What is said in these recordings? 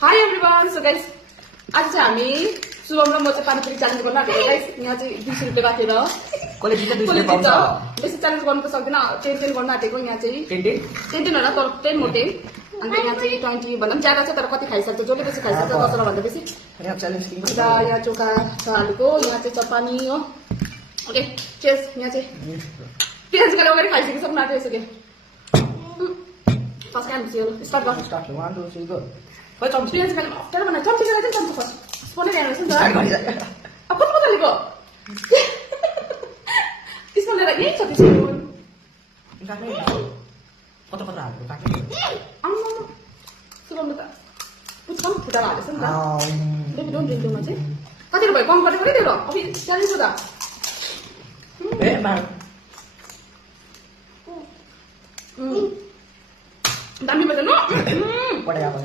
Hi everyone, so guys, आज चाहिँ हामी शुभम र म चाहिँ पानीपुरी च्यालेन्ज गर्न आएको गाइस। यहाँ चाहिँ 200 रुपैयाँ बाटेर कसले जित्छ 200 रुपैयाँ पाउँछ। बेसी च्यालेन्ज गर्नु त सक्दैन, 10 गर्न आटेको यहाँ चाहिँ 10 होला तर 10 मोटे। अनि यहाँ चाहिँ 20 भन्दा पनि ज्यादा छ तर कति खाइसक्छ, जसले बेसी खाइसक्छ 10 वटा भन्दा बेसी। यहाँ च्यालेन्ज किन र यहाँ चोखा छ आलुको, यहाँ चाहिँ चपानी हो। ओके, चेस। यहाँ चाहिँ प्याज गले अगाडि खाइसक्यो, सब नाटिसक्यो। फर्स्ट टाइम चाहिँ स्टार्ट गर्नु। Start 1 2 3 go. खै चम्ची प्याज गले अप्ठ्यारो बनाए, चम्ची गले चाहिँ चम्ची फर्स्ट स्पुनले ल्याएर छ नि त। अब कस्तो मजालेको त्यसमा लिएर यही छ त्यसको कता कता हाल्नु काट्नु आम्मा सुगन्ध त पुच्चम फुटाएर हालेछ नि त। बेबी डोन्ट ड्रिङ्क टु चाहिँ कति रुपैयाँ कम गरेको रे तेरो अब च्यालेन्ज हो त। ए मा दामी बजा न पढे अब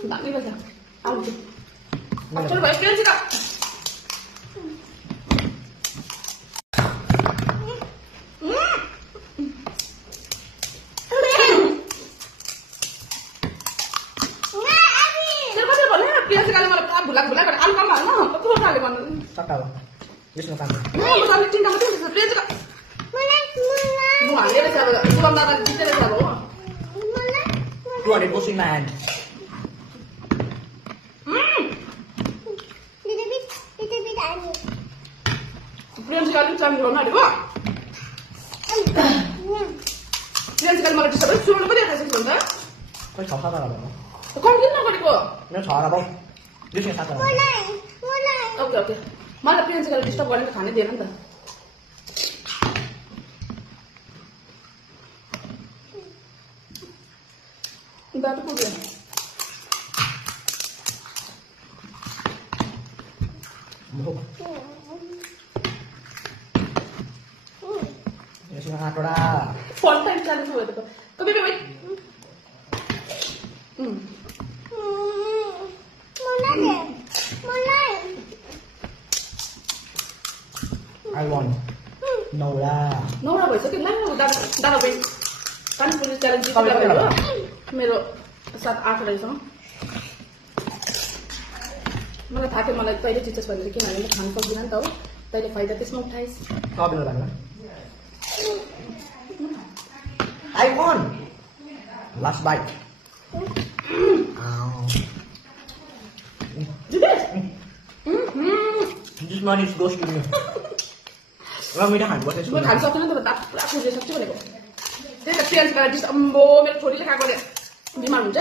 दामी बजा आउँछ। चलो भाइ प्याज का भुला कर आलू कम हाल्नु कति रोट हाले भन्नु सक्का हो यसमा काम मसाले चिन्ता मात्रै हुन्छ प्याज का म हालेर छ अब सुगम दादा जितेर छ अब 200 goes in my hand. Priyansh गाली चामी गर्नु आलेको प्रियंश गाली मलाई डिस्टर्ब सुगम पनि खाइसक्छ हुन्छ खोइ छ सात होला कम किन नगरेको मेरो छ होला बाउ दुई सात होला ओके ओके मलाई प्रियंश गाली डिस्टर्ब गर्ने त खानै दिएन नि त। बाटो पुग्यो यसमा आटोडा फर्स्ट टाइम च्यालेन्ज भयो त बेबी वेट I won. नौरा भइसक्यो ल दादा भाइ पानीपुरी च्यालेन्ज जित्नु मेरो 7-8 रहेछ। मलाई थाहा थियो मलाई तैँले जित्छस् भनेर, किनभने म खानु सक्दिनँ नि त हो। तैँले फाइदा त्यसमा उठाइस्। कबिलो लाग्ला I won. Last bite. This money is goes to me. र मिठा खानु पर्छ म खानु सक्दिनँ नि त पुरा खुजिसक्छु भनेको। त्यही त प्याज गरेर डिस अम्बो मेरो छोरीले खाएको बिमार हुन्छ।